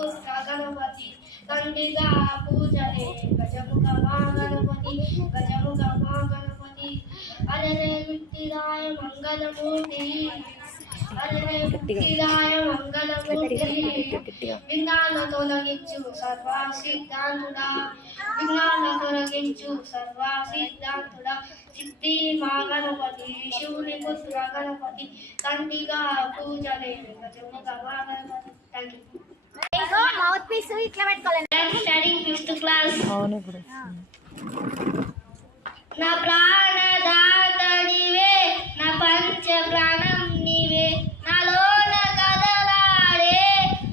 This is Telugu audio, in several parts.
పుత్ర గణపతి తండ్రిగా పూజలే గజముఖ మా గణపతి గజముఖ మా గణపతి అరరే మిట్టిరాయ మంగళమూర్తి అరరే మిట్టిరాయ మంగళమూర్తి విఘ్నాల తొలగించు సర్వ సిద్ధాంతుడా విఘ్నాల తొలగించు సర్వ సిద్ధాంతుడా సిద్ధి మా గణపతి శివుని పుత్ర గణపతి తండ్రిగా పూజలే గజముఖ మా గణపతి. Thank you. మౌత్ పీస్ ఇట్లా పెట్టుకోవాలి. Studying 5th class. అవును ఇప్పుడు నా ప్రాణదాత నీవే నా పంచ ప్రాణం నీవే నాలోన కదలాడే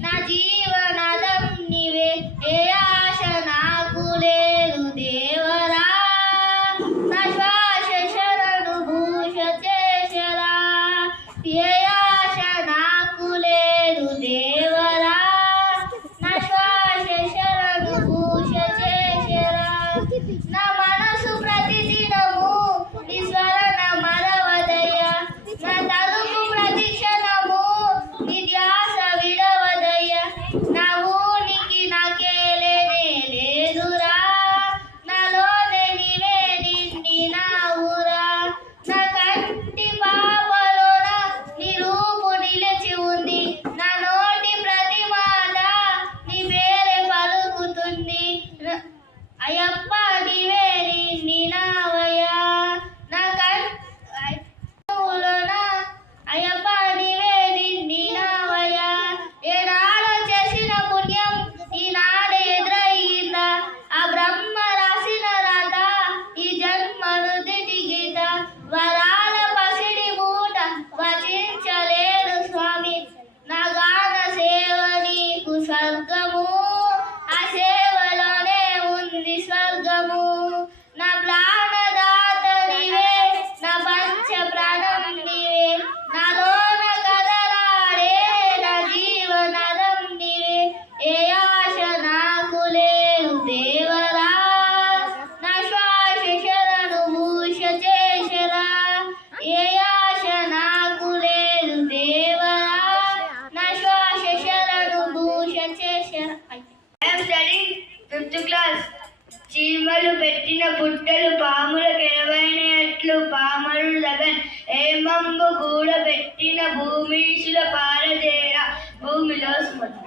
నా జీవనాదం నీవే ఏ ఆశ నాకు లేదు దేవరా నా శ్వాస శరణు భూష చేశరా ఏ ఆశ నాకు లేదు దేవరా నా శ్వాస శరణు భూష చేశరా నా మనసు ప్రతిదినము నీ స్మరణ మరవదయ్య నా తలుపు ప్రతి క్షణము నీ ధ్యాస విడవదయ్య నా ఊనికి నాకేలేనే లేదురా నాలోనే నీవే నిండి నా ఊరా నా కంటి పాపలోన నీ రూపు నిలిచి ఉంది నా నోటి ప్రతి మాట నీ పేరే పలుకుతుంది అయ్యప్ప నీవే నిండి నావయ్యా నా కన్నులోన అయ్యప్ప నీవే నిండి నావయ్యా ఏనాడో చేసిన పుణ్యం ఈనాడు ఎదురయ్యిందా ఆ బ్రహ్మ రాసిన రాత ఈ జన్మను దిటిగీత వరాల పసిడి మూట వచించలేడు స్వామి నా గాన సేవ నీకు స్వర్గము ఆ సేవలోనే ఉంది స్వర్గము నా ప్రాణదాత నీవే నా పంచ ప్రాణం నీవే నాలోన కదలాడే నా జీవనాదం నీవే ఏ ఆశ నాకు లేదు దేవరా నా శ్వాస శరణు భూష చేశరా ఏ ఆశ నాకు లేదు దేవరా నా శ్వాస శరణు భూష చేశరా. I am studying 5th class. చీమలు పెట్టిన పుట్టలు పాములకు ఎడవైనట్లు పామరు లగన్ ఏమంబు గూడ పెట్టిన భూమిషుల పారజేర భూమిలో స్మృతి.